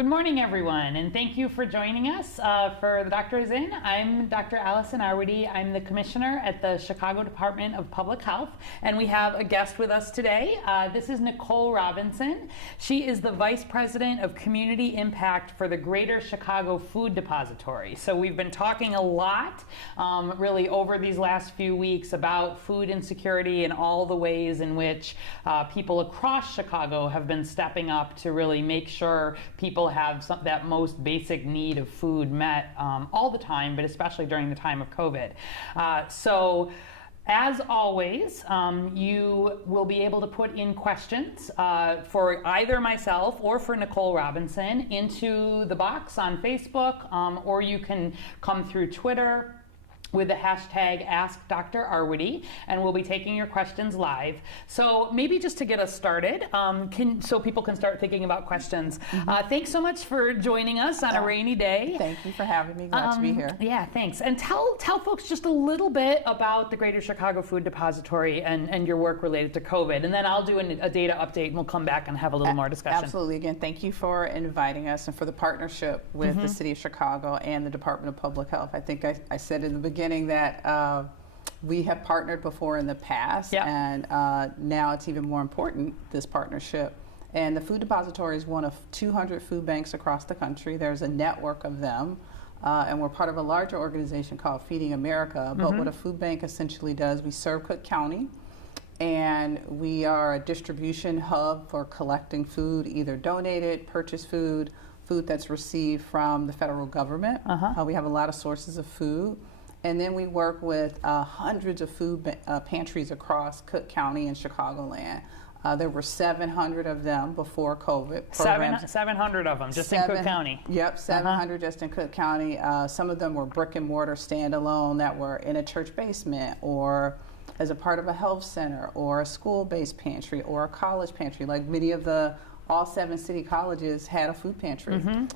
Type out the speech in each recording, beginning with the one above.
Good morning, everyone, and thank you for joining us for The Doctor Is In. I'm Dr. Allison Arwady. I'm the commissioner at the Chicago Department of Public Health, and we have a guest with us today. This is Nicole Robinson. She is the Vice President of Community Impact for the Greater Chicago Food Depository. So we've been talking a lot, really, over these last few weeks about food insecurity and all the ways in which people across Chicago have been stepping up to really make sure people have that most basic need of food met all the time, but especially during the time of COVID. So as always, you will be able to put in questions for either myself or for Nicole Robinson into the box on Facebook, or you can come through Twitter with the hashtag AskDrArwady, and we'll be taking your questions live. So maybe just to get us started, so people can start thinking about questions. Thanks so much for joining us on a rainy day. Thank you for having me. Glad to be here. Yeah, thanks. And tell folks just a little bit about the Greater Chicago Food Depository and your work related to COVID, and then I'll do a data update and we'll come back and have a little more discussion. Absolutely. Again, thank you for inviting us and for the partnership with the City of Chicago and the Department of Public Health. I think I said in the beginning that we have partnered before in the past, and now it's even more important, this partnership. And the Food Depository is one of 200 food banks across the country. There's a network of them, and we're part of a larger organization called Feeding America. But what a food bank essentially does, we serve Cook County, and we are a distribution hub for collecting food, either donated, purchased food, food that's received from the federal government. We have a lot of sources of food. And then we work with hundreds of food pantries across Cook County and Chicagoland. There were 700 of them before COVID. 700 of them just in Cook County. Yep, 700 just in Cook County. Some of them were brick and mortar standalone that were in a church basement or as a part of a health center or a school-based pantry or a college pantry. Like many of all 7 city colleges had a food pantry in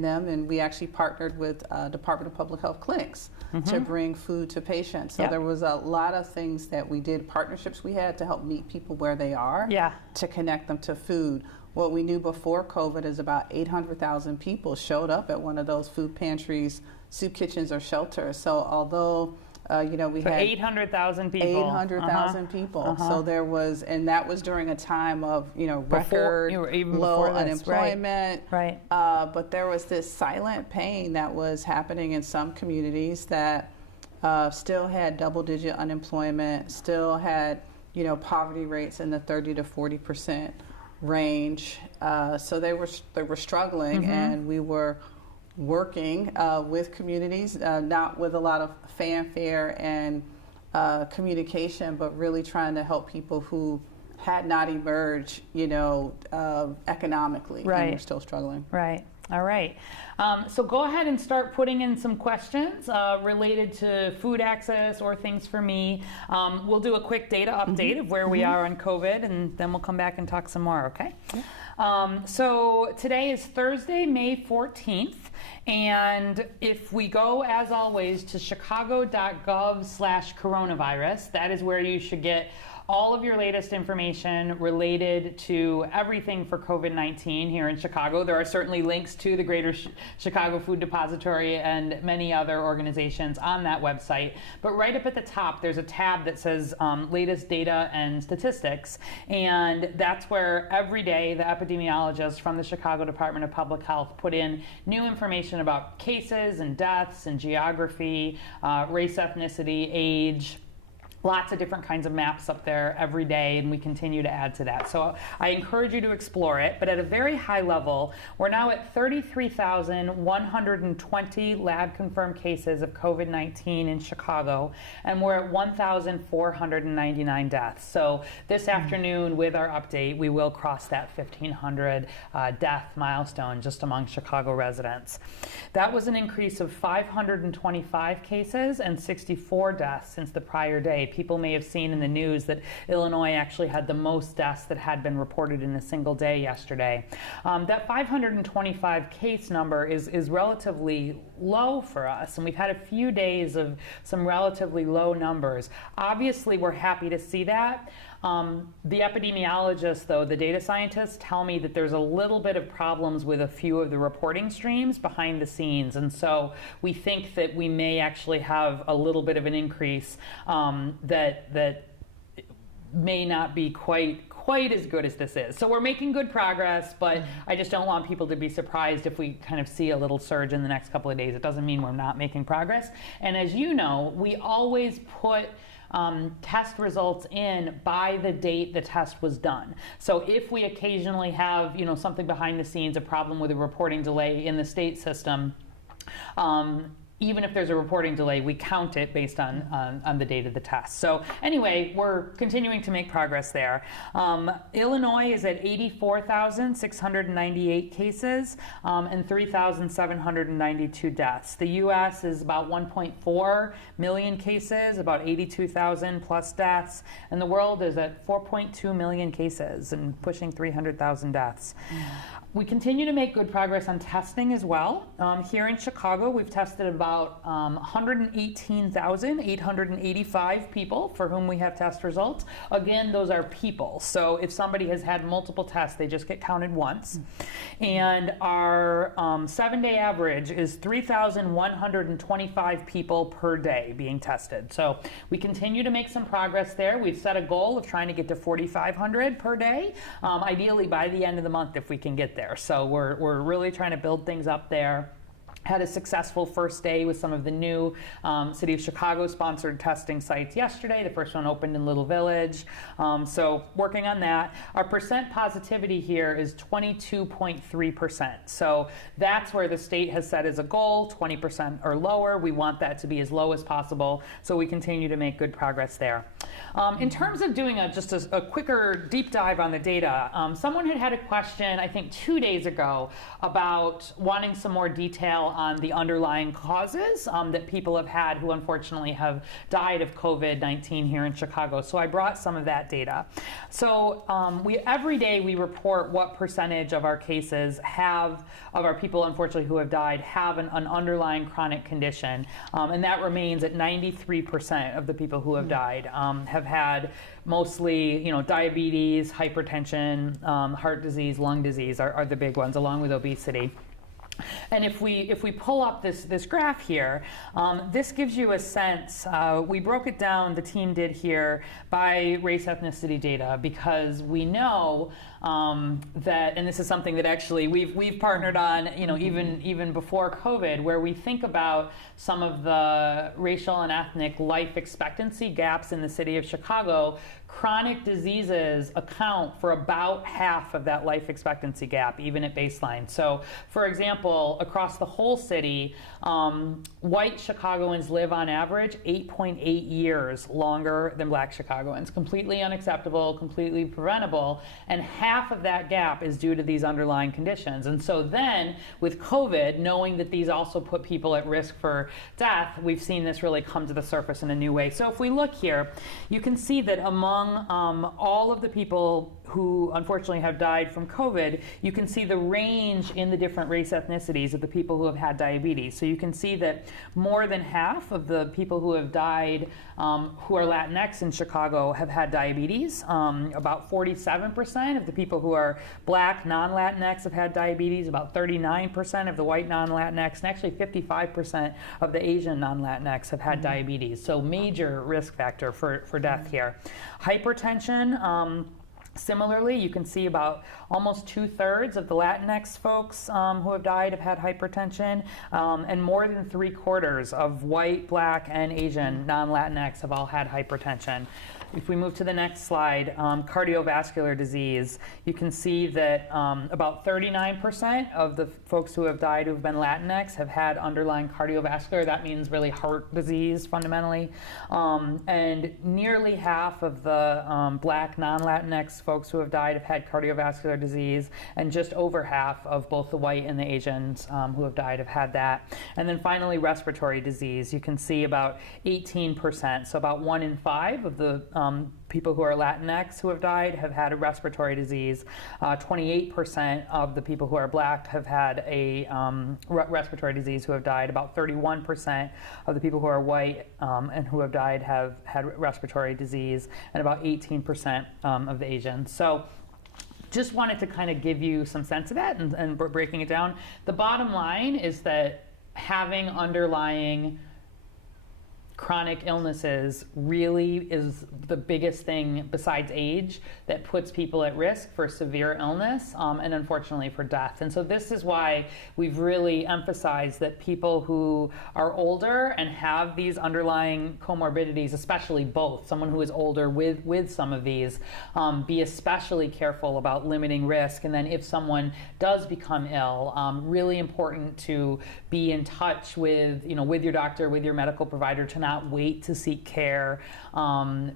them, and we actually partnered with Department of Public Health clinics to bring food to patients. So there was a lot of things that we did, partnerships we had to help meet people where they are, to connect them to food. What we knew before COVID is about 800,000 people showed up at one of those food pantries, soup kitchens, or shelters. So although we had 800,000 people. 800,000 people. So there was, and that was during a time of, record low unemployment. Right. But there was this silent pain that was happening in some communities that still had double-digit unemployment, still had, poverty rates in the 30 to 40% range. So they were struggling, and we were working with communities, not with a lot of fanfare and communication, but really trying to help people who had not emerged, economically, and were still struggling. Right. All right. So go ahead and start putting in some questions related to food access or things for me. We'll do a quick data update of where we are on COVID, and then we'll come back and talk some more, okay? So today is Thursday, May 14th. And if we go, as always, to chicago.gov/coronavirus, that is where you should get all of your latest information related to everything for COVID-19 here in Chicago. There are certainly links to the Greater Chicago Food Depository and many other organizations on that website. But right up at the top, there's a tab that says latest data and statistics. And that's where every day the epidemiologists from the Chicago Department of Public Health put in new information about cases and deaths and geography, race, ethnicity, age. Lots of different kinds of maps up there every day, and we continue to add to that. So I encourage you to explore it, but at a very high level, we're now at 33,120 lab-confirmed cases of COVID-19 in Chicago, and we're at 1,499 deaths. So this afternoon, with our update, we will cross that 1,500 death milestone just among Chicago residents. That was an increase of 525 cases and 64 deaths since the prior day. People may have seen in the news that Illinois actually had the most deaths that had been reported in a single day yesterday. That 525 case number is relatively low for us, and we've had a few days of some relatively low numbers. Obviously, we're happy to see that. The epidemiologists, though, the data scientists tell me that there's a little bit of problems with a few of the reporting streams behind the scenes. And so we think that we may actually have a little bit of an increase that may not be quite as good as this is. So we're making good progress, but I just don't want people to be surprised if we kind of see a little surge in the next couple of days. It doesn't mean we're not making progress. And as you know, we always put test results in by the date the test was done. So if we occasionally have, something behind the scenes, a problem with a reporting delay in the state system, even if there's a reporting delay, we count it based on the date of the test. So anyway, we're continuing to make progress there. Illinois is at 84,698 cases and 3,792 deaths. The U.S. is about 1.4 million cases, about 82,000 plus deaths, and the world is at 4.2 million cases and pushing 300,000 deaths. We continue to make good progress on testing as well. Here in Chicago, we've tested about 118,885 people for whom we have test results. Again, those are people. So if somebody has had multiple tests, they just get counted once. And our 7-day average is 3,125 people per day being tested. So we continue to make some progress there. We've set a goal of trying to get to 4,500 per day, ideally by the end of the month if we can get there. So we're really trying to build things up there. Had a successful first day with some of the new City of Chicago sponsored testing sites yesterday. The first one opened in Little Village. So working on that. Our percent positivity here is 22.3%. So that's where the state has set as a goal, 20% or lower. We want that to be as low as possible. So we continue to make good progress there. In terms of doing just a quicker deep dive on the data, someone had a question, I think 2 days ago, about wanting some more detail on the underlying causes that people have had who unfortunately have died of COVID-19 here in Chicago. So I brought some of that data. So every day we report what percentage of our cases of our people unfortunately who have died have an underlying chronic condition. And that remains at 93% of the people who have died have had mostly, diabetes, hypertension, heart disease, lung disease are the big ones, along with obesity. And if we pull up this graph here, this gives you a sense. We broke it down, the team did here, by race ethnicity data, because we know that, and this is something that actually we've partnered on, even before COVID, where we think about some of the racial and ethnic life expectancy gaps in the city of Chicago. Chronic diseases account for about half of that life expectancy gap, even at baseline. So, for example, across the whole city, white Chicagoans live on average 8.8 years longer than black Chicagoans. Completely unacceptable, completely preventable, and half of that gap is due to these underlying conditions. And so then, with COVID, knowing that these also put people at risk for death, we've seen this really come to the surface in a new way. So if we look here, you can see that among all of the people who unfortunately have died from COVID, you can see the range in the different race ethnicities of the people who have had diabetes. So you can see that more than half of the people who have died who are Latinx in Chicago have had diabetes. About 47% of the people who are black, non-Latinx have had diabetes. About 39% of the white non-Latinx, and actually 55% of the Asian non-Latinx have had diabetes. So major risk factor for death here. Hypertension. Similarly, you can see about almost 2/3 of the Latinx folks who have died have had hypertension, and more than 3/4 of white, black, and Asian non-Latinx have all had hypertension. If we move to the next slide, cardiovascular disease, you can see that about 39% of the folks who have died who've been Latinx have had underlying cardiovascular. That means really heart disease fundamentally. And nearly half of the black non-Latinx folks who have died have had cardiovascular disease, and just over half of both the white and the Asians who have died have had that. And then finally, respiratory disease. You can see about 18%, so about 1 in 5 of the people who are Latinx who have died have had a respiratory disease. 28% of the people who are Black have had a respiratory disease who have died. About 31% of the people who are white and who have died have had respiratory disease, and about 18% of the Asians. So just wanted to kind of give you some sense of that and breaking it down. The bottom line is that having underlying chronic illnesses really is the biggest thing besides age that puts people at risk for severe illness and unfortunately for death. And so this is why we've really emphasized that people who are older and have these underlying comorbidities, especially both, someone who is older with some of these, be especially careful about limiting risk. And then if someone does become ill, really important to be in touch with, with your doctor, with your medical provider, to not wait to seek care,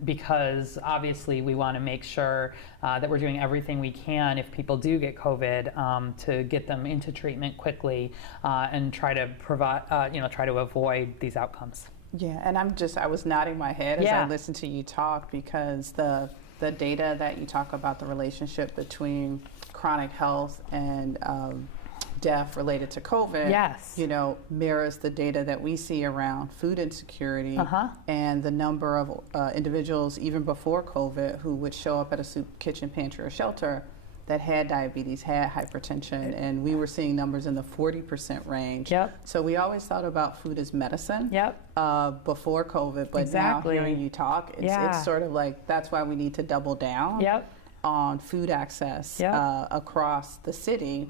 because obviously we want to make sure that we're doing everything we can if people do get COVID to get them into treatment quickly and try to provide, try to avoid these outcomes. Yeah, and I was nodding my head as I listened to you talk, because the data that you talk about, the relationship between chronic health and death related to COVID, mirrors the data that we see around food insecurity and the number of individuals even before COVID who would show up at a soup kitchen, pantry, or shelter that had diabetes, had hypertension, and we were seeing numbers in the 40% range. So we always thought about food as medicine before COVID, but now hearing you talk, it's sort of like that's why we need to double down on food access across the city.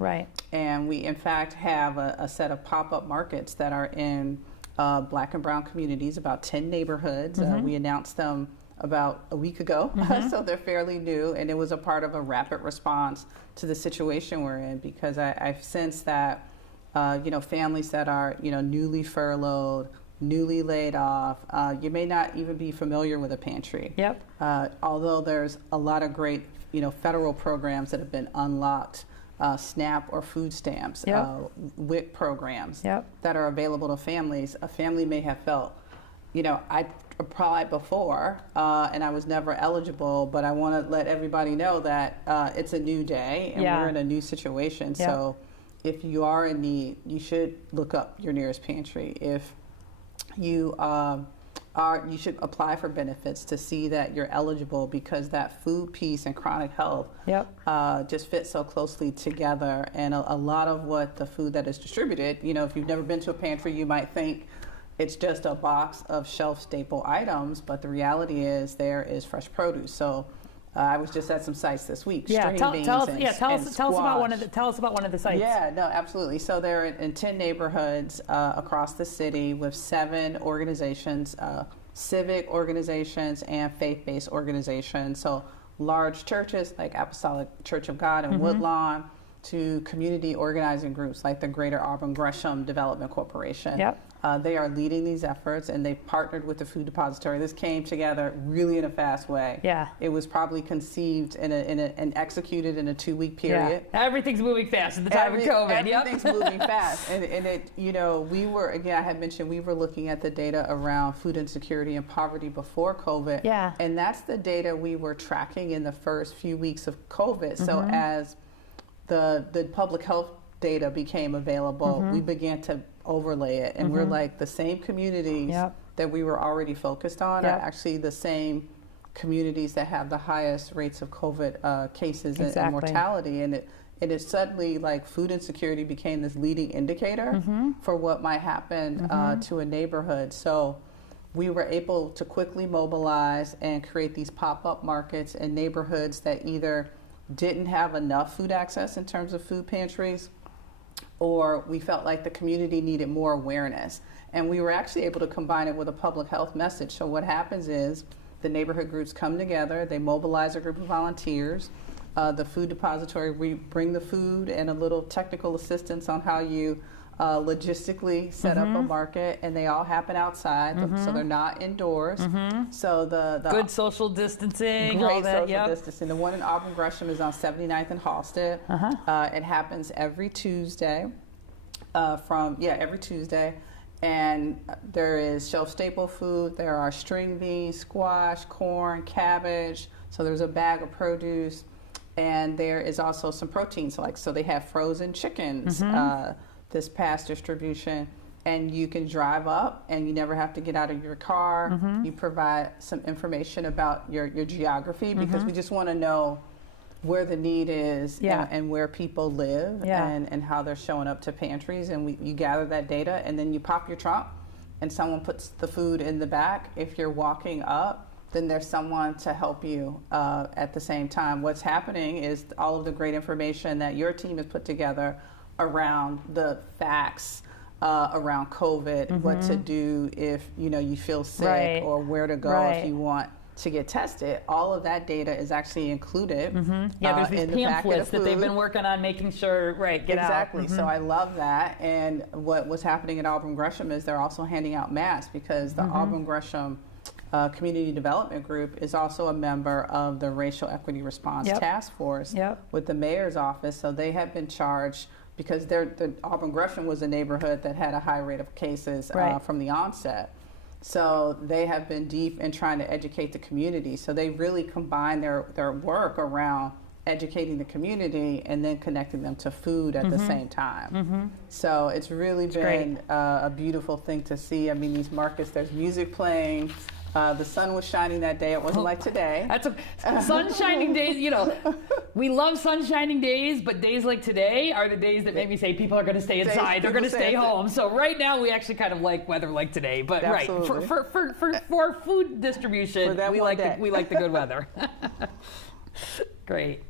And we in fact have a set of pop-up markets that are in Black and brown communities, about 10 neighborhoods. We announced them about a week ago, so they're fairly new, and it was a part of a rapid response to the situation we're in, because I've sensed that families that are newly furloughed, newly laid off, you may not even be familiar with a pantry. Although there's a lot of great federal programs that have been unlocked, SNAP or food stamps, WIC programs that are available to families. A family may have felt, I applied before and I was never eligible, but I want to let everybody know that it's a new day and we're in a new situation. So if you are in need, you should look up your nearest pantry. If you you should apply for benefits to see that you're eligible, because that food piece and chronic health just fit so closely together. And a lot of what the food that is distributed, if you've never been to a pantry, you might think it's just a box of shelf staple items, but the reality is there is fresh produce. So I was just at some sites this week. Tell us about one of the sites. Yeah, no, absolutely. So they're in 10 neighborhoods across the city with 7 organizations, civic organizations and faith-based organizations. So large churches like Apostolic Church of God in Woodlawn, to community organizing groups like the Greater Auburn Gresham Development Corporation. They are leading these efforts, and they've partnered with the Food Depository. This came together really in a fast way. It was probably conceived and executed in a 2-week period. Everything's moving fast at the time of COVID. Everything's moving fast. And it, we were, again, I had mentioned we were looking at the data around food insecurity and poverty before COVID. And that's the data we were tracking in the first few weeks of COVID. So as the public health data became available, we began to overlay it, and we're like, the same communities that we were already focused on are actually the same communities that have the highest rates of COVID cases and mortality. And it suddenly, like, food insecurity became this leading indicator for what might happen to a neighborhood. So we were able to quickly mobilize and create these pop-up markets in neighborhoods that either didn't have enough food access in terms of food pantries, or we felt like the community needed more awareness. And we were actually able to combine it with a public health message. So what happens is the neighborhood groups come together, they mobilize a group of volunteers. The Food Depository, we bring the food and a little technical assistance on how you logistically set up a market, and they all happen outside, so they're not indoors. So the good social distancing, great all that, social distancing. The one in Auburn Gresham is on 79th and Halsted. It happens every Tuesday, every Tuesday, And there is shelf staple food. There are string beans, squash, corn, cabbage. So there's a bag of produce. And there is also some proteins. So they have frozen chickens this past distribution. And you can drive up and you never have to get out of your car. You provide some information about your geography, because we just want to know where the need is and where people live and how they're showing up to pantries. And you gather that data, and then you pop your trunk and someone puts the food in the back. If you're walking up, then there's someone to help you at the same time. What's happening is all of the great information that your team has put together around the facts around COVID, what to do if you feel sick, or where to go if you want to get tested. All of that data is actually included. There's these pamphlets that they've been working on making sure, get exactly. out. So I love that. And what was happening at Auburn Gresham is they're also handing out masks, because the Auburn Gresham Community Development Group is also a member of the Racial Equity Response Task Force with the mayor's office. So they have been charged, because the Auburn Gresham was a neighborhood that had a high rate of cases from the onset. So they have been deep in trying to educate the community. So they really combine their work around educating the community and then connecting them to food at the same time. So it's really been a beautiful thing to see. I mean, these markets, there's music playing. The sun was shining that day. It wasn't like today. That's sun shining days. We love sun shining days, but days like today are the days that make me say people are going to stay inside. They're going to stay home. So right now we actually kind of like weather like today. But for food distribution, we like the good weather. Great.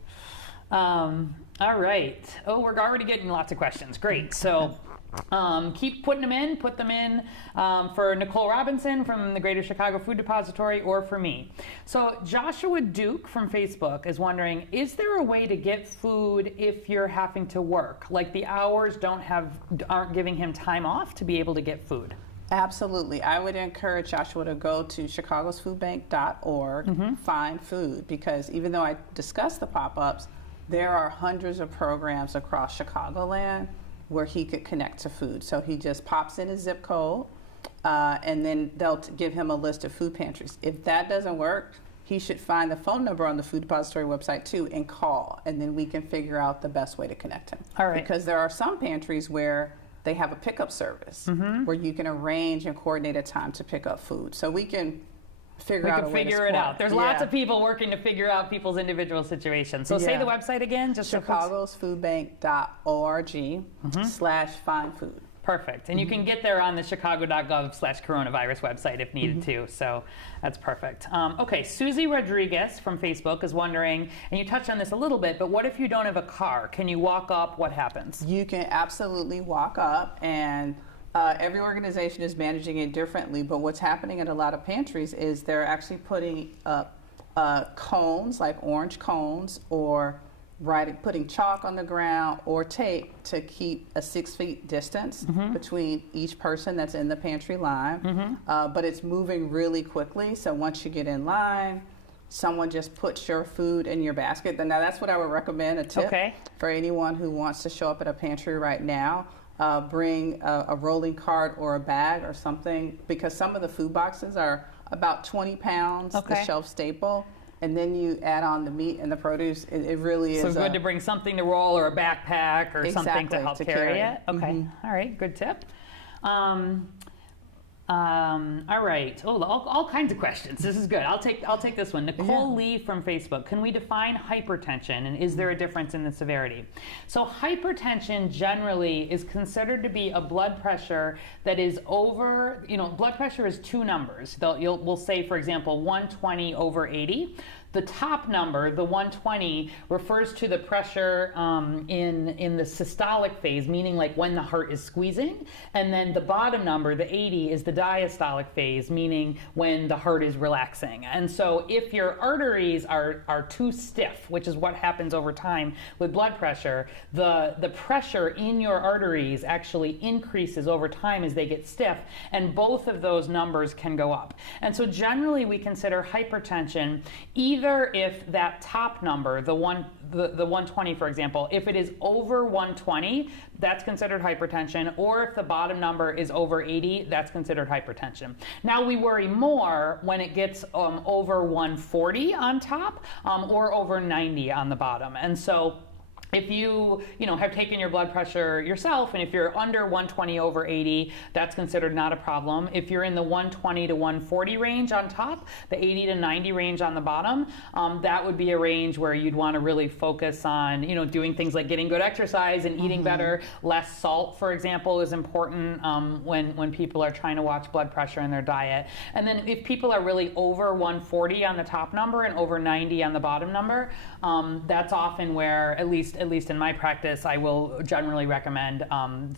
All right. Oh, we're already getting lots of questions. Great. So. Keep putting them in. Put them in for Nicole Robinson from the Greater Chicago Food Depository, or for me. So Joshua Duke from Facebook is wondering, is there a way to get food if you're having to work? Like the hours aren't giving him time off to be able to get food? Absolutely. I would encourage Joshua to go to chicagosfoodbank.org, find food, because even though I discussed the pop-ups, there are hundreds of programs across Chicagoland where he could connect to food. So he just pops in his zip code, and then they'll give him a list of food pantries. If that doesn't work, he should find the phone number on the Food Depository website too and call, and then we can figure out the best way to connect him. All right. Because there are some pantries where they have a pickup service where you can arrange and coordinate a time to pick up food. So we can figure it out. There's lots of people working to figure out people's individual situations. So say the website again. Just chicagosfoodbank.org/find food. Perfect. And you can get there on the chicago.gov/coronavirus website if needed to. So that's perfect. Okay, Susie Rodriguez from Facebook is wondering, and you touched on this a little bit, but what if you don't have a car? Can you walk up? What happens? You can absolutely walk up, and every organization is managing it differently, but what's happening at a lot of pantries is they're actually putting up cones, like orange cones, or putting chalk on the ground or tape to keep a 6 feet distance between each person that's in the pantry line. But it's moving really quickly, so once you get in line, someone just puts your food in your basket. Now that's what I would recommend, a tip for anyone who wants to show up at a pantry right now. Bring a rolling cart or a bag or something, because some of the food boxes are about 20 pounds, the shelf staple, and then you add on the meat and the produce. It really is. So good to bring something to roll, or a backpack or something to help carry it. Okay, all right, good tip. All right. Oh, all kinds of questions. This is good. I'll take this one. Nicole Lee from Facebook. Can we define hypertension, and is there a difference in the severity? So hypertension generally is considered to be a blood pressure that is over. Blood pressure is two numbers. We'll say, for example, 120/80. The top number, the 120, refers to the pressure in the systolic phase, meaning like when the heart is squeezing. And then the bottom number, the 80, is the diastolic phase, meaning when the heart is relaxing. And so if your arteries are too stiff, which is what happens over time with blood pressure, the pressure in your arteries actually increases over time as they get stiff, and both of those numbers can go up. And so generally we consider hypertension either either if that top number, the 120, for example, if it is over 120, that's considered hypertension, or if the bottom number is over 80, that's considered hypertension. Now we worry more when it gets over 140 on top or over 90 on the bottom. And so if you have taken your blood pressure yourself, and if you're under 120 over 80, that's considered not a problem. If you're in the 120 to 140 range on top, the 80 to 90 range on the bottom, that would be a range where you'd want to really focus on, doing things like getting good exercise and eating better. Less salt, for example, is important when people are trying to watch blood pressure in their diet. And then if people are really over 140 on the top number and over 90 on the bottom number, that's often where, at least in my practice, I will generally recommend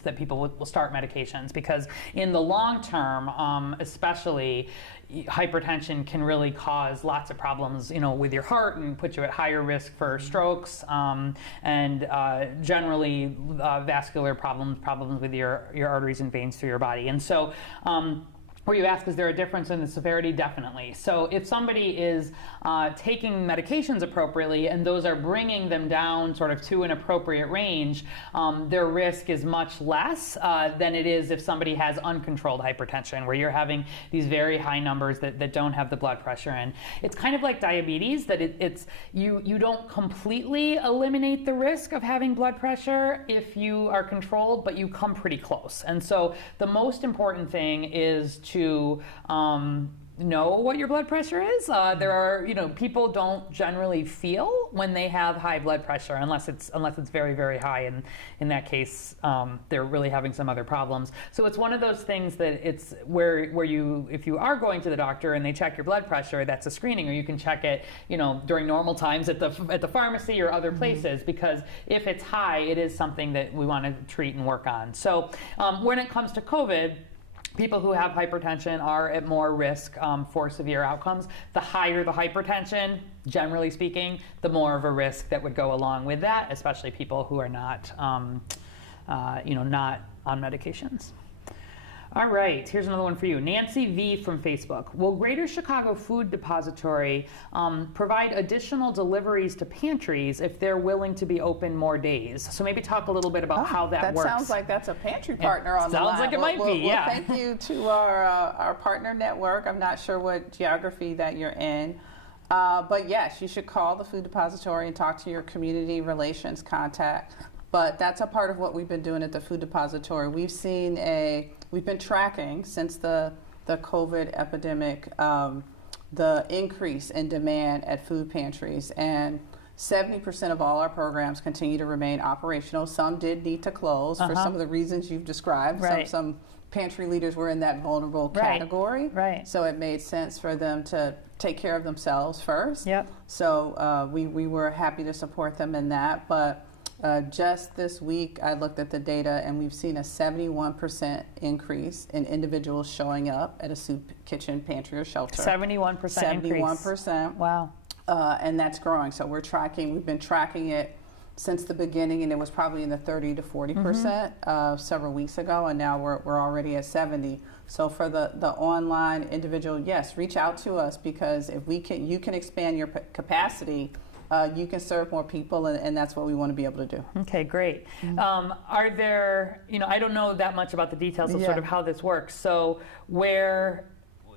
that people will start medications, because in the long term, especially, hypertension can really cause lots of problems, with your heart, and put you at higher risk for strokes, and generally vascular problems with your arteries and veins through your body. And so, where you ask, is there a difference in the severity? Definitely. So if somebody is taking medications appropriately, and those are bringing them down sort of to an appropriate range, their risk is much less than it is if somebody has uncontrolled hypertension, where you're having these very high numbers that don't have the blood pressure in. It's kind of like diabetes, that you don't completely eliminate the risk of having blood pressure if you are controlled, but you come pretty close. And so the most important thing is to know what your blood pressure is. There are, people don't generally feel when they have high blood pressure unless it's very, very high, and in that case, they're really having some other problems. So it's one of those things that it's where you, if you are going to the doctor and they check your blood pressure, that's a screening, or you can check it, during normal times at the pharmacy or other places, because if it's high, it is something that we want to treat and work on. So when it comes to COVID, people who have hypertension are at more risk for severe outcomes. The higher the hypertension, generally speaking, the more of a risk that would go along with that, especially people who are not, not on medications. All right, here's another one for you. Nancy V from Facebook. Will Greater Chicago Food Depository provide additional deliveries to pantries if they're willing to be open more days? So maybe talk a little bit about how that works. That sounds like that's a pantry partner on the line. Sounds like it might be, yeah. Well, thank you to our partner network. I'm not sure what geography that you're in. But yes, you should call the Food Depository and talk to your community relations contact. But that's a part of what we've been doing at the Food Depository. We've been tracking since the COVID epidemic, the increase in demand at food pantries, and 70% of all our programs continue to remain operational. Some did need to close for some of the reasons you've described. Right. Some pantry leaders were in that vulnerable category. Right. So it made sense for them to take care of themselves first. Yep. So we were happy to support them in that. But just this week, I looked at the data, and we've seen a 71% increase in individuals showing up at a soup kitchen, pantry, or shelter. 71% increase. 71%. Wow. And that's growing. So we've been tracking it since the beginning, and it was probably in the 30 to 40% several weeks ago, and now we're already at 70. So for the online individual, yes, reach out to us, because if you can expand your capacity, you can serve more people, and that's what we want to be able to do. Okay, great. Are there, I don't know that much about the details of sort of how this works. So where,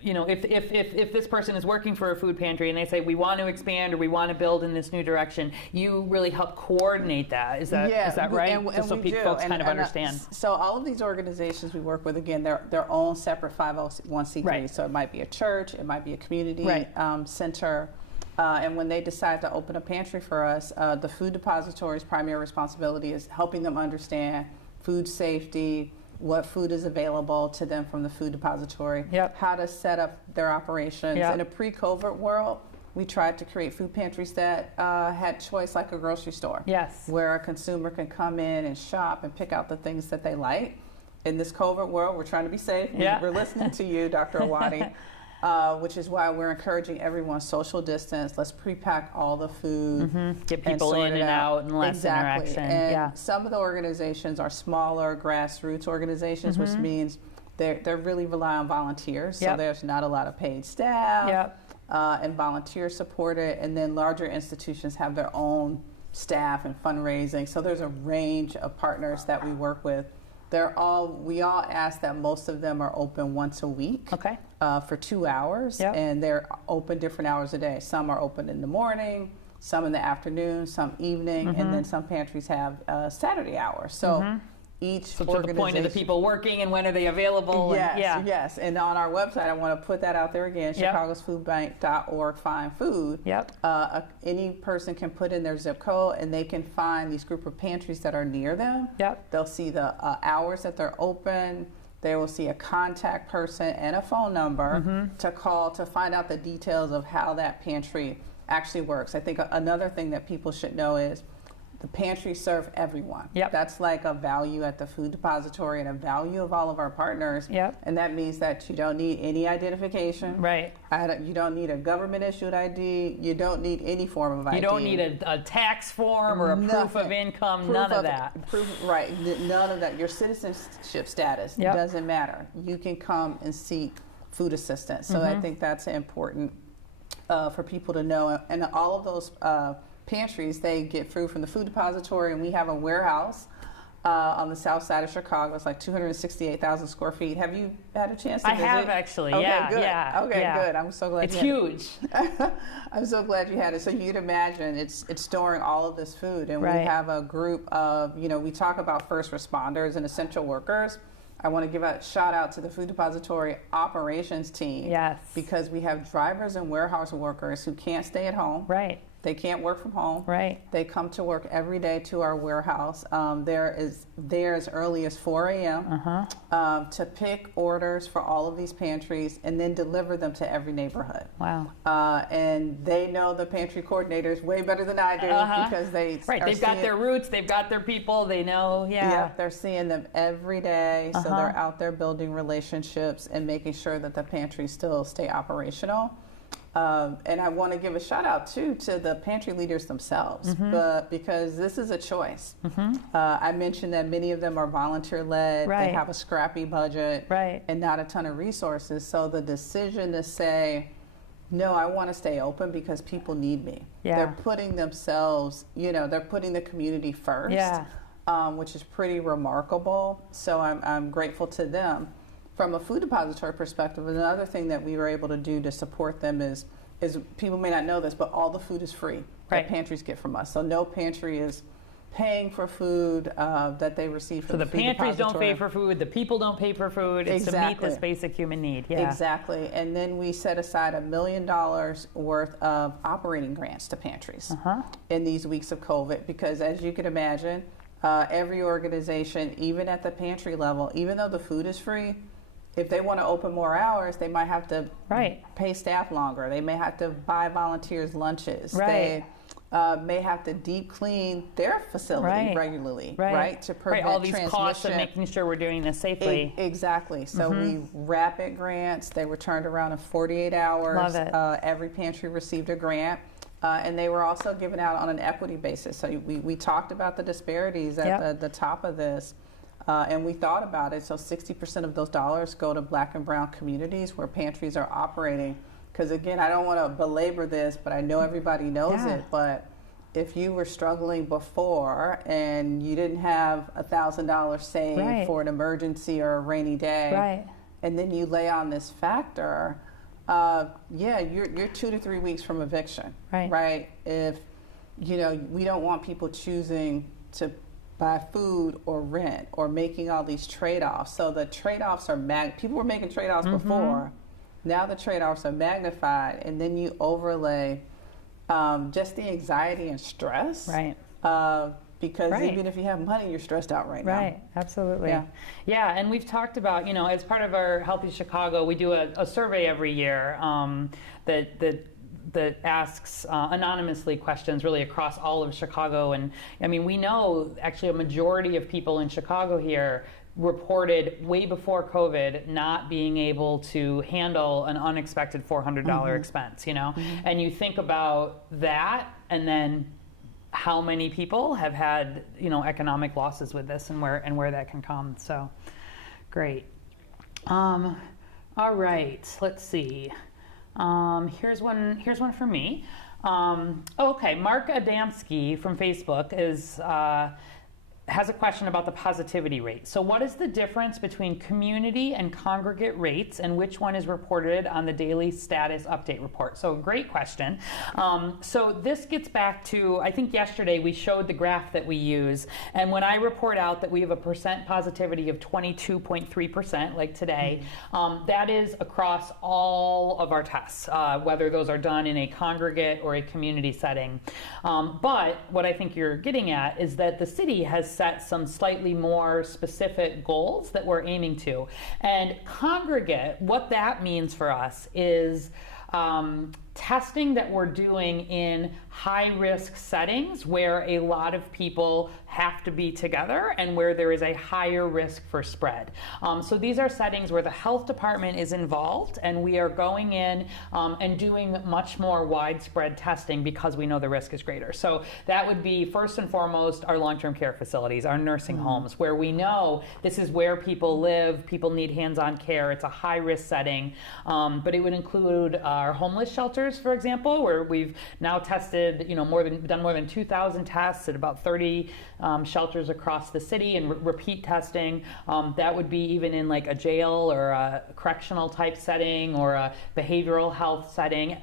if this person is working for a food pantry and they say, we want to expand or we want to build in this new direction, you really help coordinate that. Is that right? And so folks kind of understand. So all of these organizations we work with, again, they're their own separate 501c3. Right. So it might be a church, it might be a community center. And when they decide to open a pantry for us, the Food Depository's primary responsibility is helping them understand food safety, what food is available to them from the Food Depository, how to set up their operations. In a pre-COVID world, we tried to create food pantries that had choice like a grocery store. Yes. Where a consumer can come in and shop and pick out the things that they like. In this COVID world, we're trying to be safe. We're listening to you, Dr. Awadi. Which is why we're encouraging everyone social distance. Let's pre-pack all the food. Get people in and out and less interaction. And some of the organizations are smaller grassroots organizations, which means they really rely on volunteers. So there's not a lot of paid staff. and volunteer supported, and then larger institutions have their own staff and fundraising. So there's a range of partners that we work with. We all ask that most of them are open once a week. Okay. For 2 hours, and they're open different hours a day. Some are open in the morning, some in the afternoon, some evening, and then some pantries have Saturday hours. So each so organization, to the point of the people working and when are they available? Yes, yes. And on our website, I want to put that out there again, chicagosfoodbank.org, find food. Any person can put in their zip code and they can find these group of pantries that are near them. They'll see the hours that they're open. They will see a contact person and a phone number to call to find out the details of how that pantry actually works. I think another thing that people should know is the pantry serve everyone. That's like a value at the food depository and a value of all of our partners. And that means that you don't need any identification. You don't need a government issued ID. You don't need any form of ID. You don't need a tax form or a proof of income. None of that. None of that. Your citizenship status doesn't matter. You can come and seek food assistance. So I think that's important for people to know. And all of those pantries, they get food from the food depository, and we have a warehouse on the south side of Chicago. It's like 268,000 square feet. Have you had a chance to visit? I have actually. Okay, good. Yeah. Good. I'm so glad. It's huge. I'm so glad you had it. So you'd imagine it's storing all of this food, and we have a group of, we talk about first responders and essential workers. I want to give a shout out to the food depository operations team. Because we have drivers and warehouse workers who can't stay at home. They can't work from home. They come to work every day to our warehouse. They're as early as 4 a.m. To pick orders for all of these pantries and then deliver them to every neighborhood. And they know the pantry coordinators way better than I do because they've got their roots, they've got their people, they know. They're seeing them every day, so they're out there building relationships and making sure that the pantries still stay operational. And I want to give a shout out too to the pantry leaders themselves, because this is a choice. I mentioned that many of them are volunteer led. They have a scrappy budget and not a ton of resources. So the decision to say, no, I want to stay open because people need me. They're putting themselves, they're putting the community first, which is pretty remarkable. So I'm grateful to them. From a food depository perspective, another thing that we were able to do to support them is people may not know this, but all the food is free that pantries get from us. So no pantry is paying for food that they receive from the food depository. So the pantries don't pay for food, the people don't pay for food. It's to meet this basic human need. Exactly. And then we set aside $1 million worth of operating grants to pantries in these weeks of COVID, because as you can imagine, every organization, even at the pantry level, even though the food is free, if they want to open more hours, they might have to pay staff longer. They may have to buy volunteers lunches. They may have to deep clean their facility regularly, to prevent all these transmission. Costs of making sure we're doing this safely. Exactly. So we rapid grants. They were turned around in 48 hours. Love it. Every pantry received a grant. And they were also given out on an equity basis. So we talked about the disparities at the top of this. And we thought about it. So 60% of those dollars go to Black and brown communities where pantries are operating. Because again, I don't want to belabor this, but I know everybody knows it. But if you were struggling before and you didn't have $1,000 saved for an emergency or a rainy day, and then you lay on this factor, you're 2 to 3 weeks from eviction, If we don't want people choosing to buy food or rent or making all these trade-offs. So the trade-offs are people were making trade-offs before. Now the trade-offs are magnified, and then you overlay just the anxiety and stress. Because even if you have money, you're stressed out now. Absolutely. And we've talked about, as part of our Healthy Chicago, we do a survey every year that asks anonymously questions really across all of Chicago. And I mean, we know actually a majority of people in Chicago here reported way before COVID not being able to handle an unexpected $400 expense, And you think about that, and then how many people have had, economic losses with this, and where that can come. So great. All right, let's see. Here's one for me. Okay, Mark Adamski from Facebook has a question about the positivity rate. So what is the difference between community and congregate rates, and which one is reported on the daily status update report? So great question. So this gets back to, I think yesterday we showed the graph that we use, and when I report out that we have a percent positivity of 22.3%, like today, that is across all of our tests, whether those are done in a congregate or a community setting. But what I think you're getting at is that the city has set some slightly more specific goals that we're aiming to. And congregate, what that means for us is testing that we're doing in high-risk settings where a lot of people have to be together and where there is a higher risk for spread. So these are settings where the health department is involved, and we are going in and doing much more widespread testing because we know the risk is greater. So that would be first and foremost our long-term care facilities, our nursing homes, where we know this is where people live, people need hands-on care, it's a high-risk setting. But it would include our homeless shelters, for example, where we've now tested, done more than 2,000 tests at about 30 shelters across the city, and repeat testing. That would be even in like a jail or a correctional type setting or a behavioral health setting,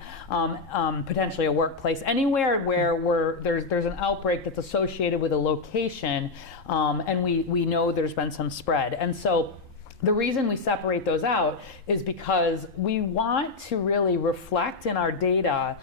potentially a workplace, anywhere where there's an outbreak that's associated with a location, and we know there's been some spread. And so the reason we separate those out is because we want to really reflect in our data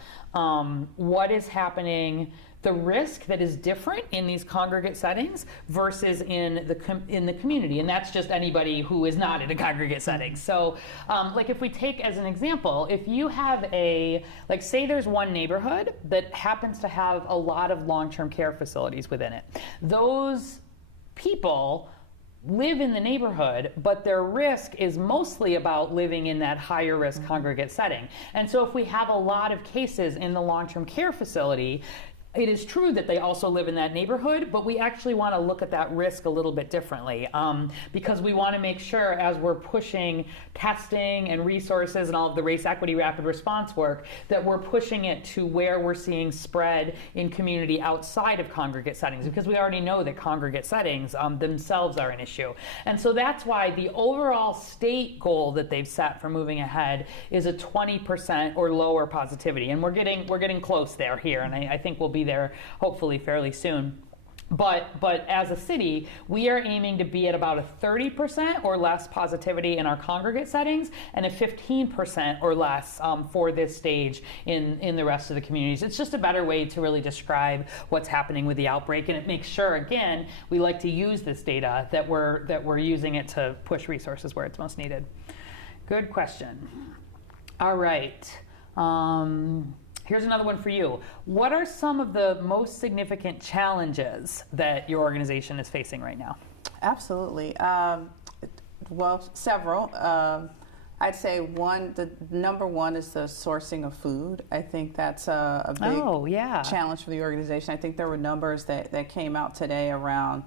what is happening, the risk that is different in these congregate settings versus in the community, and that's just anybody who is not in a congregate setting. So, like if we take as an example, if you have say there's one neighborhood that happens to have a lot of long-term care facilities within it, those people live in the neighborhood, but their risk is mostly about living in that higher risk congregate setting. And so if we have a lot of cases in the long-term care facility, it is true that they also live in that neighborhood, but we actually want to look at that risk a little bit differently, because we want to make sure, as we're pushing testing and resources and all of the race equity rapid response work, that we're pushing it to where we're seeing spread in community outside of congregate settings, because we already know that congregate settings themselves are an issue. And so that's why the overall state goal that they've set for moving ahead is a 20% or lower positivity, and we're getting close there here, and I think we'll be there hopefully fairly soon. But as a city, we are aiming to be at about a 30% or less positivity in our congregate settings and a 15% or less for this stage in the rest of the communities. It's just a better way to really describe what's happening with the outbreak, and it makes sure, again, we like to use this data that we're using it to push resources where it's most needed. Good question. All right. Here's another one for you. What are some of the most significant challenges that your organization is facing right now? Absolutely. Well, several. I'd say the number one is the sourcing of food. I think that's a big challenge for the organization. I think there were numbers that came out today around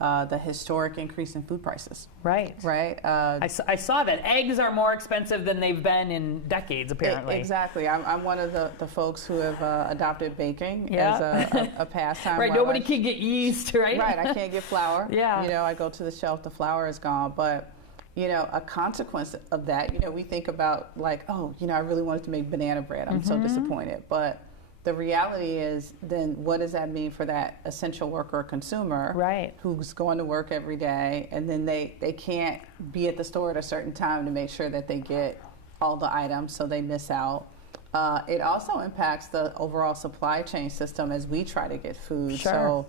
the historic increase in food prices. Right. I saw that eggs are more expensive than they've been in decades, apparently. Exactly. I'm one of the folks who have adopted baking as a pastime. Right. Nobody can get yeast, right? Right. I can't get flour. Yeah. I go to the shelf, the flour is gone. But, a consequence of that, we think about like, I really wanted to make banana bread. I'm so disappointed. But the reality is, then what does that mean for that essential worker or consumer who's going to work every day, and then they can't be at the store at a certain time to make sure that they get all the items, so they miss out. It also impacts the overall supply chain system as we try to get food. Sure.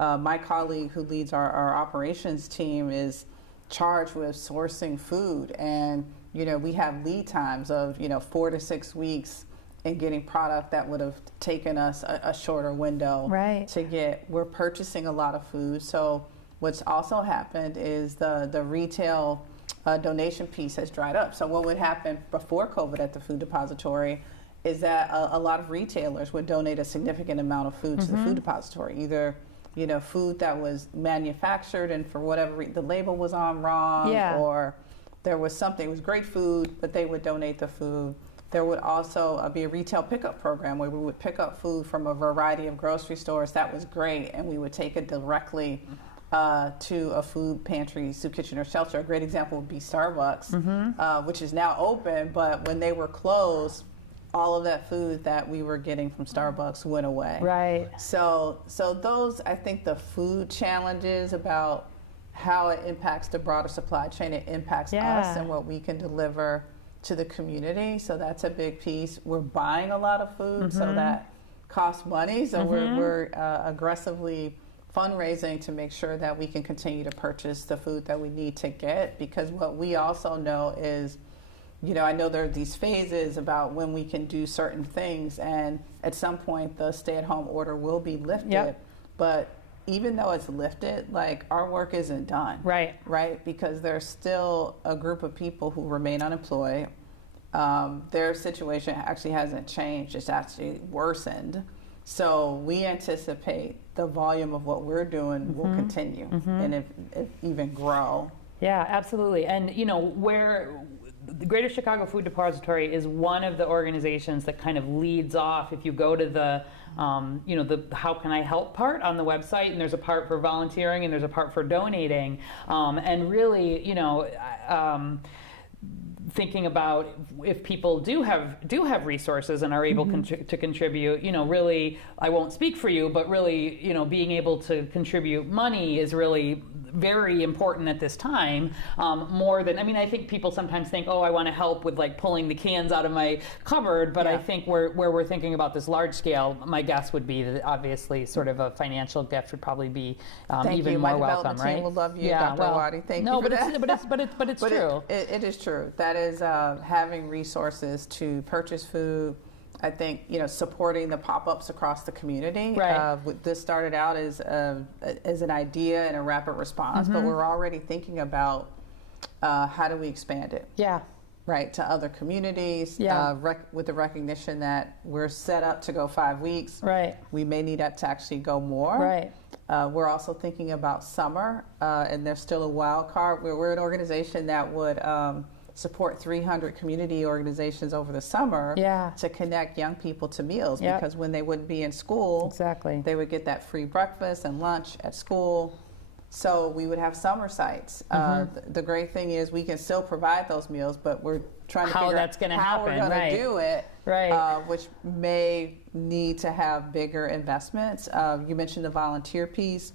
So my colleague who leads our operations team is charged with sourcing food, and we have lead times of 4 to 6 weeks and getting product that would have taken us a shorter window to get. We're purchasing a lot of food. So what's also happened is the retail donation piece has dried up. So what would happen before COVID at the food depository is that a lot of retailers would donate a significant amount of food to the food depository, either food that was manufactured and for whatever reason the label was on wrong, or there was something, it was great food, but they would donate the food There would also be a retail pickup program where we would pick up food from a variety of grocery stores. That was great, and we would take it directly to a food pantry, soup kitchen, or shelter. A great example would be Starbucks, which is now open, but when they were closed, all of that food that we were getting from Starbucks went away. Right. So those, I think the food challenges about how it impacts the broader supply chain, it impacts us and what we can deliver to the community. So that's a big piece. We're buying a lot of food, so that costs money. So we're aggressively fundraising to make sure that we can continue to purchase the food that we need to get, because what we also know is, I know there are these phases about when we can do certain things, and at some point the stay-at-home order will be lifted, but even though it's lifted, like, our work isn't done. Right? Because there's still a group of people who remain unemployed. Their situation actually hasn't changed, it's actually worsened. So we anticipate the volume of what we're doing will continue and if even grow. Yeah, absolutely. And where the Greater Chicago Food Depository is one of the organizations that kind of leads off. If you go to the the how can I help part on the website, and there's a part for volunteering and there's a part for donating, and really thinking about if people do have resources and are able to contribute, really, I won't speak for you, but really, being able to contribute money is really very important at this time, more than, I think people sometimes think, oh, I want to help with like pulling the cans out of my cupboard, but I think where we're thinking about this large scale, my guess would be that obviously sort of a financial gift would probably be even more welcome, right? Team will love you, Dr. Wadi. Thank you for that. But it's true. It is true. That is having resources to purchase food. I think, supporting the pop-ups across the community. Right. This started out as an idea and a rapid response, but we're already thinking about how do we expand it? Yeah. Right, to other communities. Yeah. With the recognition that we're set up to go 5 weeks. Right. We may need to actually go more. Right. We're also thinking about summer, and there's still a wild card. We're an organization that would support 300 community organizations over the summer to connect young people to meals, because when they wouldn't be in school, they would get that free breakfast and lunch at school. So we would have summer sites. The great thing is we can still provide those meals, but we're trying to figure out how we're going to do it, which may need to have bigger investments. You mentioned the volunteer piece.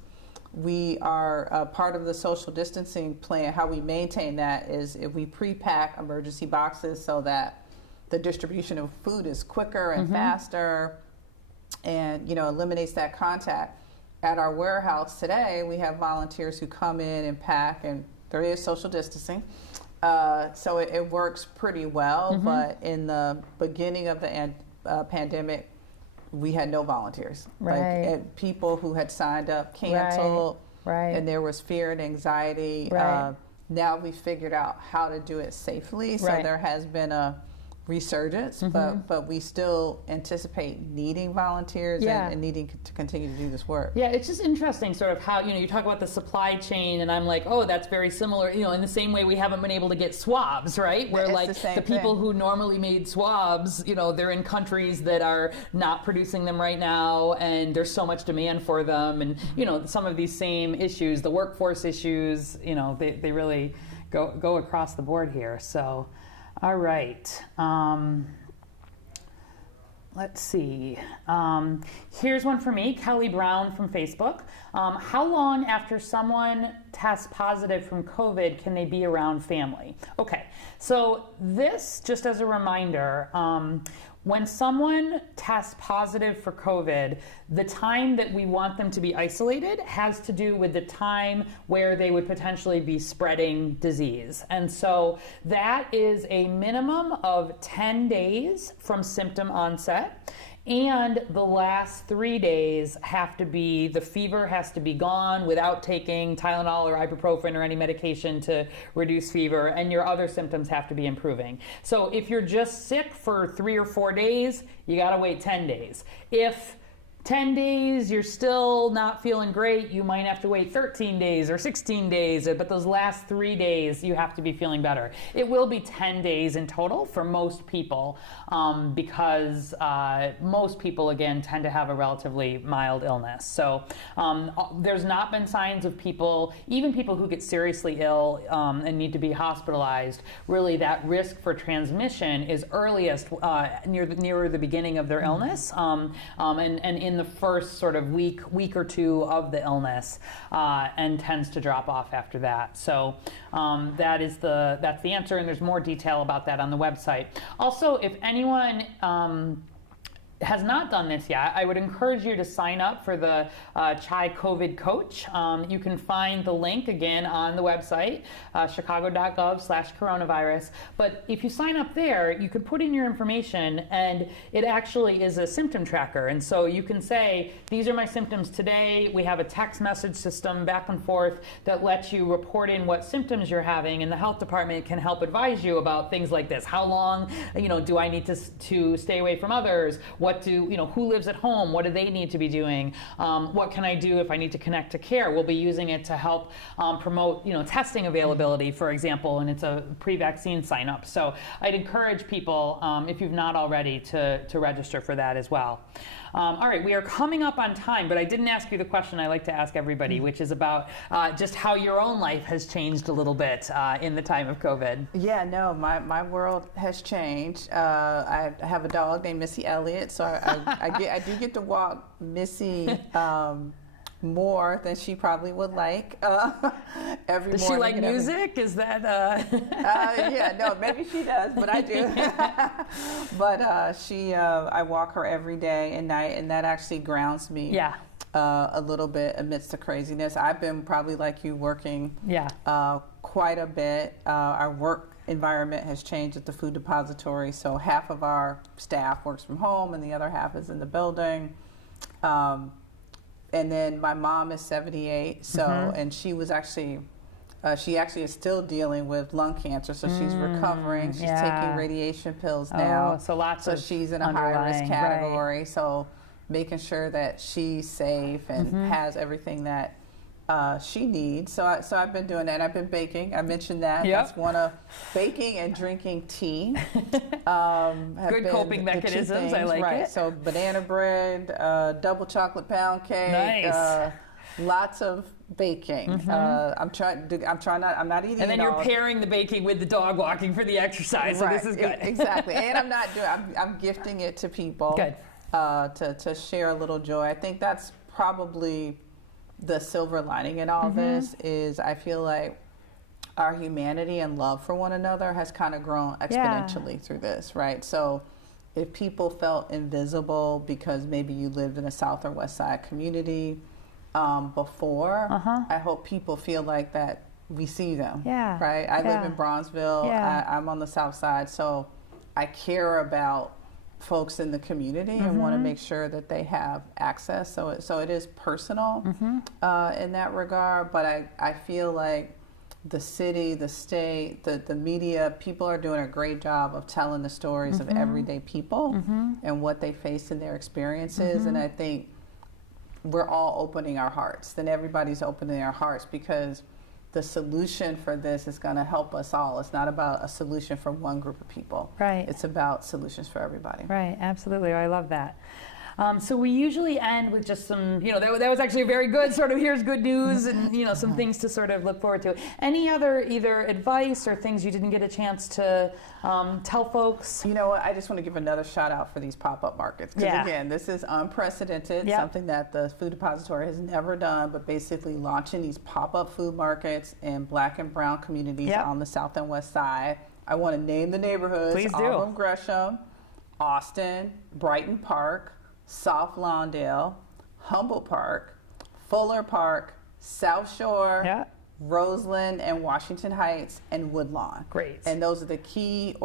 We are part of the social distancing plan. How we maintain that is if we pre-pack emergency boxes so that the distribution of food is quicker and faster, and eliminates that contact. At our warehouse today, we have volunteers who come in and pack, and there is social distancing, so it works pretty well. But in the beginning of the pandemic, we had no volunteers. Like, people who had signed up canceled, and there was fear and anxiety. Now we figured out how to do it safely, so there has been a resurgence, but we still anticipate needing volunteers and needing to continue to do this work. Yeah, it's just interesting sort of how, you talk about the supply chain, and I'm like, oh, that's very similar, in the same way we haven't been able to get swabs, right? Where it's the people who normally made swabs, they're in countries that are not producing them right now, and there's so much demand for them, and, some of these same issues, the workforce issues, they really go across the board here, so... All right. Let's see. Here's one for me, Kelly Brown from Facebook. How long after someone tests positive from COVID can they be around family? Okay, so this, just as a reminder, when someone tests positive for COVID, the time that we want them to be isolated has to do with the time where they would potentially be spreading disease. And so that is a minimum of 10 days from symptom onset. And the last 3 days the fever has to be gone without taking Tylenol or ibuprofen or any medication to reduce fever, and your other symptoms have to be improving. So if you're just sick for 3 or 4 days, you gotta wait 10 days. If 10 days, you're still not feeling great, you might have to wait 13 days or 16 days, but those last 3 days, you have to be feeling better. It will be 10 days in total for most people because most people, again, tend to have a relatively mild illness. So there's not been signs of people, even people who get seriously ill and need to be hospitalized, really that risk for transmission is earliest nearer the beginning of their illness and in the first sort of week or two of the illness and tends to drop off after that. So that's the answer, and there's more detail about that on the website. Also, if anyone has not done this yet, I would encourage you to sign up for the CHI COVID Coach. You can find the link again on the website, chicago.gov/coronavirus. But if you sign up there, you can put in your information, and it actually is a symptom tracker. And so you can say, these are my symptoms today. We have a text message system back and forth that lets you report in what symptoms you're having, and the health department can help advise you about things like this. How long, do I need to stay away from others? Who lives at home? What do they need to be doing? What can I do if I need to connect to care? We'll be using it to help promote, testing availability, for example, and it's a pre-vaccine sign up. So I'd encourage people, if you've not already, to register for that as well. All right, we are coming up on time, but I didn't ask you the question I like to ask everybody, which is about just how your own life has changed a little bit in the time of COVID. Yeah, no, my world has changed. I have a dog named Missy Elliott, so I do get to walk Missy more than she probably would like every morning. Does she like music? Is that? Yeah, no, maybe she does, but I do. But I walk her every day and night, and that actually grounds me. Yeah. A little bit amidst the craziness. I've been probably like you working quite a bit. Our work environment has changed at the food depository, so half of our staff works from home and the other half is in the building. And then my mom is 78, and she was actually, she is still dealing with lung cancer, so she's recovering. She's taking radiation pills now. So she's in a high risk category. Right. So making sure that she's safe and has everything that she needs. So I've been doing that. I've been baking. I mentioned that. Yep. That's one of baking and drinking tea. Good coping mechanisms. I like it. So banana bread, double chocolate pound cake. Nice. Lots of baking. I'm not eating. And then you're pairing the baking with the dog walking for the exercise. So this is good. Exactly. And I'm gifting it to people. Good. To share a little joy. I think that's probably the silver lining in all this is I feel like our humanity and love for one another has kind of grown exponentially through this, right? So if people felt invisible because maybe you lived in a South or West Side community before, I hope people feel like that we see them, right? I live in Bronzeville. I'm on the South Side, so I care about folks in the community and want to make sure that they have access. So it is personal in that regard, but I feel like the city, the state, the media, people are doing a great job of telling the stories of everyday people and what they face in their experiences. And I think we're all opening our hearts. Then everybody's opening their hearts because the solution for this is going to help us all. It's not about a solution for one group of people. Right. It's about solutions for everybody. Right, absolutely. I love that. So we usually end with just some, that was actually a very good sort of here's good news and, some things to sort of look forward to. Any other either advice or things you didn't get a chance to tell folks? You know what, I just want to give another shout out for these pop-up markets. Because again, this is unprecedented, something that the Food Depository has never done, but basically launching these pop-up food markets in Black and brown communities on the South and West Side. I want to name the neighborhoods. Please do. Auburn Gresham, Austin, Brighton Park, South Lawndale, Humboldt Park, Fuller Park, South Shore, Roseland, and Washington Heights, and Woodlawn. Great. And those are the key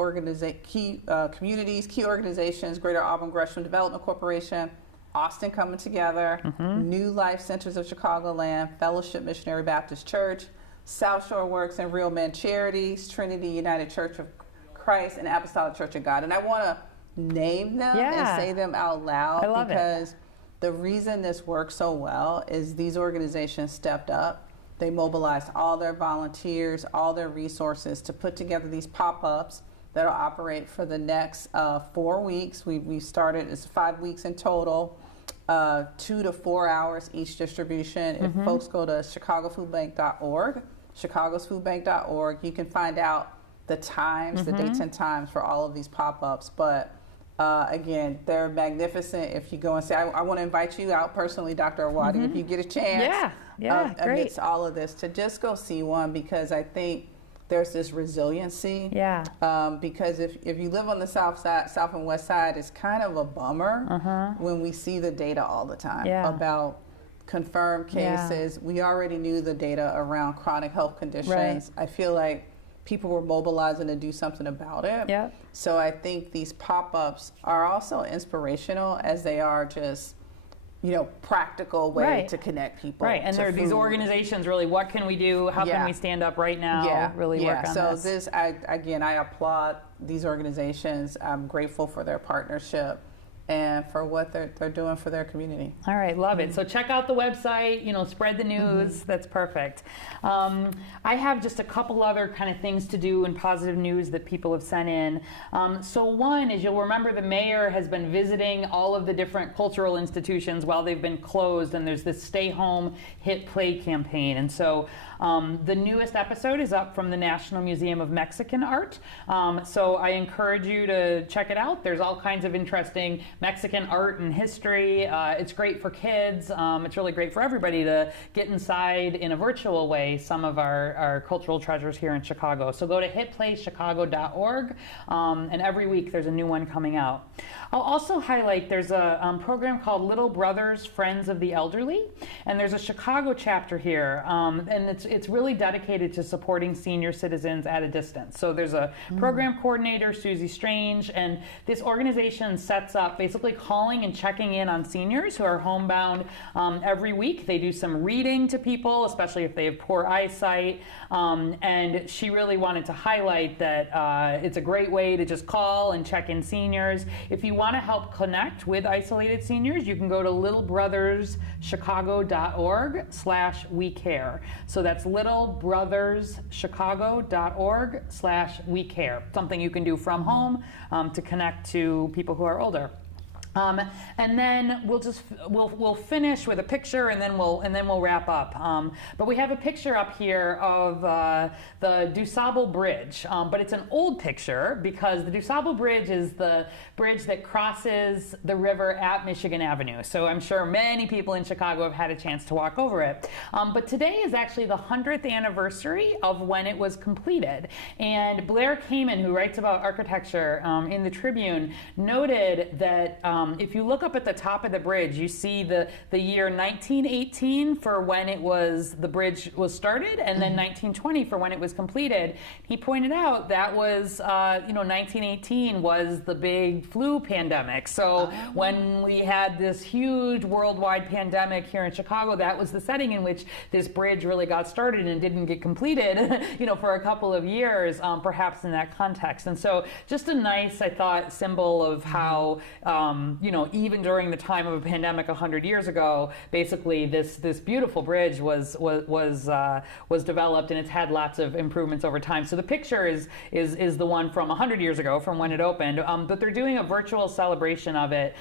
communities, key organizations, Greater Auburn Gresham Development Corporation, Austin coming together, New Life Centers of Chicagoland, Fellowship Missionary Baptist Church, South Shore Works and Real Men Charities, Trinity United Church of Christ, and Apostolic Church of God. And I want to name them and say them out loud because the reason this works so well is these organizations stepped up. They mobilized all their volunteers, all their resources to put together these pop-ups that'll operate for the next 4 weeks. We started, it's 5 weeks in total, 2 to 4 hours each distribution. If folks go to chicagofoodbank.org, chicagosfoodbank.org, you can find out the times, the dates and times for all of these pop-ups. But again, they're magnificent. If you go and say, I want to invite you out personally, Dr. Arwady, if you get a chance, great. amidst all of this, to just go see one, because I think there's this resiliency. Because if you live on the south and west side, it's kind of a bummer when we see the data all the time about confirmed cases. We already knew the data around chronic health conditions. I feel like people were mobilizing to do something about it. So I think these pop-ups are also inspirational, as they are just, practical way to connect people. And there are these organizations, really, what can we do? How can we stand up right now? Really work on this. So this, I applaud these organizations. I'm grateful for their partnership and for what they're doing for their community. All right, love it. So check out the website, spread the news. That's perfect. I have just a couple other kind of things to do and positive news that people have sent in. So one is, you'll remember the mayor has been visiting all of the different cultural institutions while they've been closed, and there's this Stay Home, Hit Play campaign. And so the newest episode is up from the National Museum of Mexican Art. So I encourage you to check it out. There's all kinds of interesting Mexican art and history. It's great for kids. It's really great for everybody to get inside in a virtual way some of our cultural treasures here in Chicago. So go to hitplaychicago.org, and every week there's a new one coming out. I'll also highlight there's a program called Little Brothers Friends of the Elderly, and there's a Chicago chapter here, and it's really dedicated to supporting senior citizens at a distance. So there's a program coordinator, Susie Strange, and this organization sets up basically calling and checking in on seniors who are homebound every week. They do some reading to people, especially if they have poor eyesight, and she really wanted to highlight that it's a great way to just call and check in seniors. If you want to help connect with isolated seniors, you can go to littlebrotherschicago.org/wecare. So that's littlebrotherschicago.org/wecare. Something you can do from home to connect to people who are older. And then we'll finish with a picture, and then we'll wrap up. But we have a picture up here of the DuSable Bridge, but it's an old picture because the DuSable Bridge is the bridge that crosses the river at Michigan Avenue. So I'm sure many people in Chicago have had a chance to walk over it. But today is actually the 100th anniversary of when it was completed. And Blair Kamen, who writes about architecture in the Tribune, noted that if you look up at the top of the bridge, you see the year 1918 for when the bridge was started, and then 1920 for when it was completed. He pointed out that was, 1918 was the big flu pandemic. So when we had this huge worldwide pandemic here in Chicago, that was the setting in which this bridge really got started and didn't get completed, for a couple of years, perhaps in that context. And so just a nice, I thought, symbol of how, even during the time of a pandemic 100 years ago, basically this beautiful bridge was developed, and it's had lots of improvements over time. So the picture is the one from 100 years ago, from when it opened, but they're doing a virtual celebration of it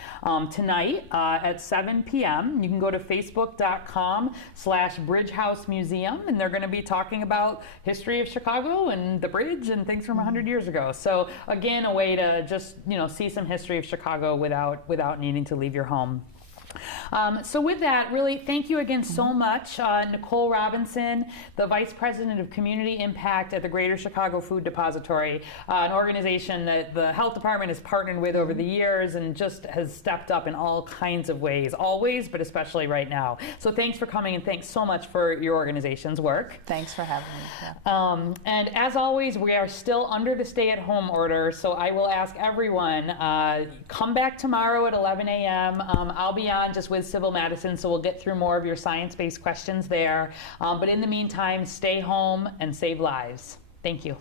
tonight at 7 p.m. You can go to facebook.com/BridgeHouseMuseum, and they're going to be talking about history of Chicago and the bridge and things from 100 years ago. So again, a way to just see some history of Chicago without needing to leave your home. So with that, really, thank you again so much, Nicole Robinson, the Vice President of Community Impact at the Greater Chicago Food Depository, an organization that the Health Department has partnered with over the years and just has stepped up in all kinds of ways, always, but especially right now. So thanks for coming, and thanks so much for your organization's work. Thanks for having me. And as always, we are still under the stay-at-home order, so I will ask everyone, come back tomorrow at 11 a.m. I'll be on just with Civil Medicine, so we'll get through more of your science-based questions there. But in the meantime, stay home and save lives. Thank you.